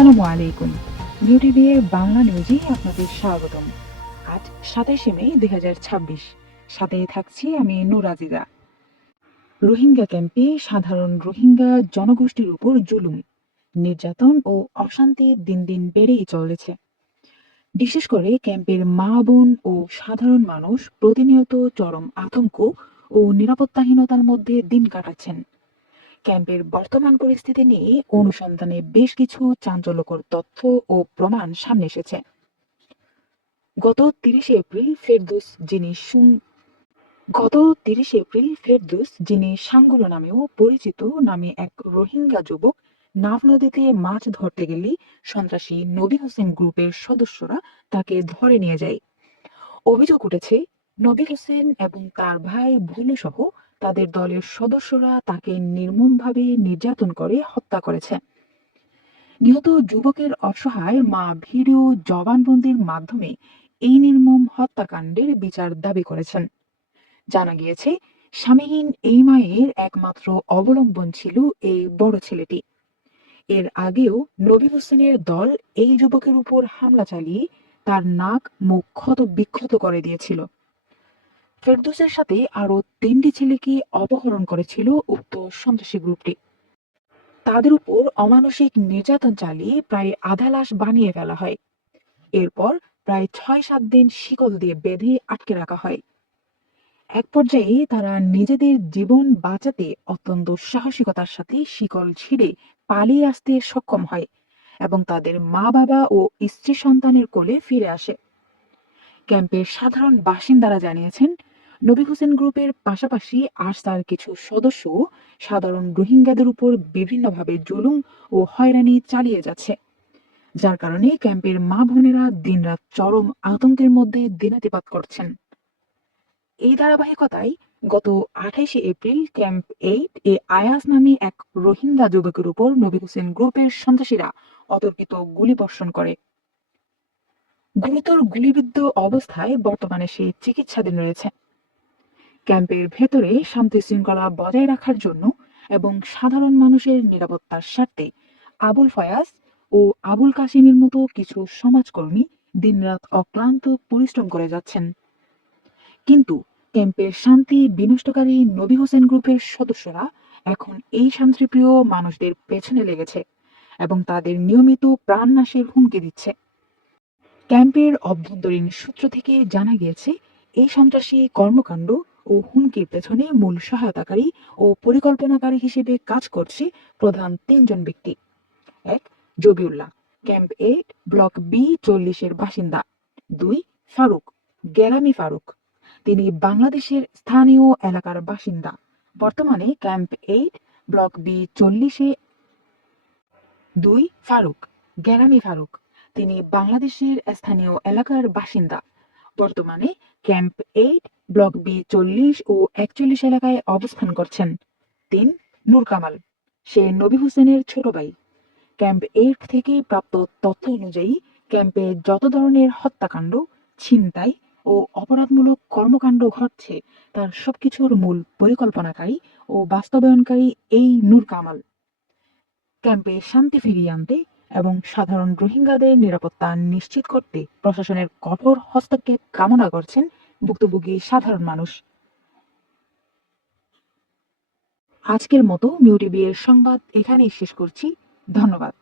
আসসালামু আলাইকুম। ইউটিউবে বাংলা নিউজে আপনাদের স্বাগতম। আজ 27শে মে 2026। সাথে থাকছি আমি নূর আজিজা। রোহিঙ্গা ক্যাম্পে সাধারণ রোহিঙ্গা জনগোষ্ঠীর উপর জুলুম, নির্যাতন ও অশান্তি দিন দিন বেড়েই চলেছে। বিশেষ করে ক্যাম্পের মা বোন ও সাধারণ মানুষ প্রতিনিয়ত চরম আতঙ্ক ও নিরাপত্তাহীনতার মধ্যে দিন কাটাচ্ছেন। ক্যাম্পের বর্তমান পরিস্থিতি নিয়ে অনুসন্ধানে বেশ কিছু চাঞ্চল্যকর তথ্য ও প্রমাণ সামনে এসেছে। গত 30শে এপ্রিল ফেরদৌস, যিনি সাঙ্গুলো নামেও পরিচিত, নামে এক রোহিঙ্গা যুবক নাফ নদীতে মাছ ধরতে গেলে সন্ত্রাসী নবী হোসেন গ্রুপের সদস্যরা তাকে ধরে নিয়ে যায়। অভিযোগ উঠেছে, নবী হোসেন এবং তার ভাই ভুলু সহ তাদের দলের সদস্যরা তাকে নির্মমভাবে নির্যাতন করে হত্যা করেছে। নিহত যুবকের অসহায় মা ভিডিও জবানবন্দির মাধ্যমে এই নির্মম হত্যাকাণ্ডের বিচার দাবি করেছেন। জানা গিয়েছে, স্বামীহীন এই মায়ের একমাত্র অবলম্বন ছিল এই বড় ছেলেটি। এর আগেও নবী হোসেনের দল এই যুবকের উপর হামলা চালিয়ে তার নাক মুখ ক্ষত বিক্ষত করে দিয়েছিল। ফেরদৌসের সাথে আরো 3টি ছেলেকে অপহরণ করেছিল উক্ত সন্ত্রাসী গ্রুপটি। তাদের উপর অমানসিক নির্যাতন চালিয়ে প্রায় আধা লাশ বানিয়ে ফেলা হয়। এরপর প্রায় 6-7 দিন শিকল দিয়ে বেঁধে আটকে রাখা হয়। এক পর্যায়ে তারা নিজেদের জীবন বাঁচাতে অত্যন্ত সাহসিকতার সাথে শিকল ছিঁড়ে পালিয়ে আসতে সক্ষম হয় এবং তাদের মা বাবা ও স্ত্রী সন্তানের কোলে ফিরে আসে। ক্যাম্পের সাধারণ বাসিন্দারা জানিয়েছেন, নবী হোসেন গ্রুপের পাশাপাশি আরসার কিছু সদস্য সাধারণ রোহিঙ্গাদের উপর বিভিন্নভাবে জুলুম ও হয়রানি চালিয়ে যাচ্ছে, যার কারণে ক্যাম্পের মা বোনেরা দিনরাত চরম আতঙ্কের মধ্যে দিনাতিপাত করছেন। এই ধারাবাহিকতায় গত 28শে এপ্রিল ক্যাম্প 8 এ আয়াজ নামে এক রোহিঙ্গা যুবকের উপর নবী হোসেন গ্রুপের সন্ত্রাসীরা অতর্কিত গুলিবর্ষণ করে। গুরুতর গুলিবিদ্ধ অবস্থায় বর্তমানে সে চিকিৎসাধীন রয়েছে। ক্যাম্পের ভেতরে শান্তি শৃঙ্খলা বজায় রাখার জন্য এবং সাধারণ মানুষের নিরাপত্তার স্বার্থে আবুল ফয়াজ ও আবুল কাসিমের মতো কিছু সমাজকর্মী দিনরাত অক্লান্ত পরিশ্রম করে যাচ্ছেন। কিন্তু ক্যাম্পের শান্তি বিনষ্টকারী নবী হোসেন গ্রুপের সদস্যরা এখন এই শান্তিপ্রিয় মানুষদের পেছনে লেগেছে এবং তাদের নিয়মিত প্রাণনাশের হুমকি দিচ্ছে। ক্যাম্পের অভ্যন্তরীণ সূত্র থেকে জানা গিয়েছে, এই সন্ত্রাসী কর্মকাণ্ড ও হুমকির পেছনে মূল সহায়তাকারী ও পরিকল্পনাকারী হিসেবে কাজ করছে প্রধান 3জন ব্যক্তি। 1. জবিউল্লাহ, ক্যাম্প 8 ব্লক B40-এর বাসিন্দা। 2. ফারুক, গেরামি ফারুক, তিনি বাংলাদেশের স্থানীয় এলাকার বাসিন্দা, বর্তমানে ক্যাম্প 8 ব্লক B40-এ। 2. ফারুক, গেরামি ফারুক, তিনি বাংলাদেশের স্থানীয় এলাকার বাসিন্দা, বর্তমানে ক্যাম্প 8 ব্লক B40 ও 41 এলাকায় অবস্থান করছেন। 3. নূর কামাল, সে নবী হোসেনের ছোট ভাই। ক্যাম্প 8 থেকে প্রাপ্ত তথ্য অনুযায়ী ক্যাম্পে যত ধরনের হত্যাকাণ্ড, ছিনতাই ও অপরাধমূলক কর্মকাণ্ড ঘটছে তার সবকিছুর মূল পরিকল্পনাকারী ও বাস্তবায়নকারী এই নূর কামাল। ক্যাম্পে শান্তি ফিরিয়ে আনতে এবং সাধারণ রোহিঙ্গাদের নিরাপত্তা নিশ্চিত করতে প্রশাসনের কঠোর হস্তক্ষেপ কামনা করছেন ভুক্তভোগী সাধারণ মানুষ। আজকের মতো মিউটিভি এর সংবাদ এখানেই শেষ করছি। ধন্যবাদ।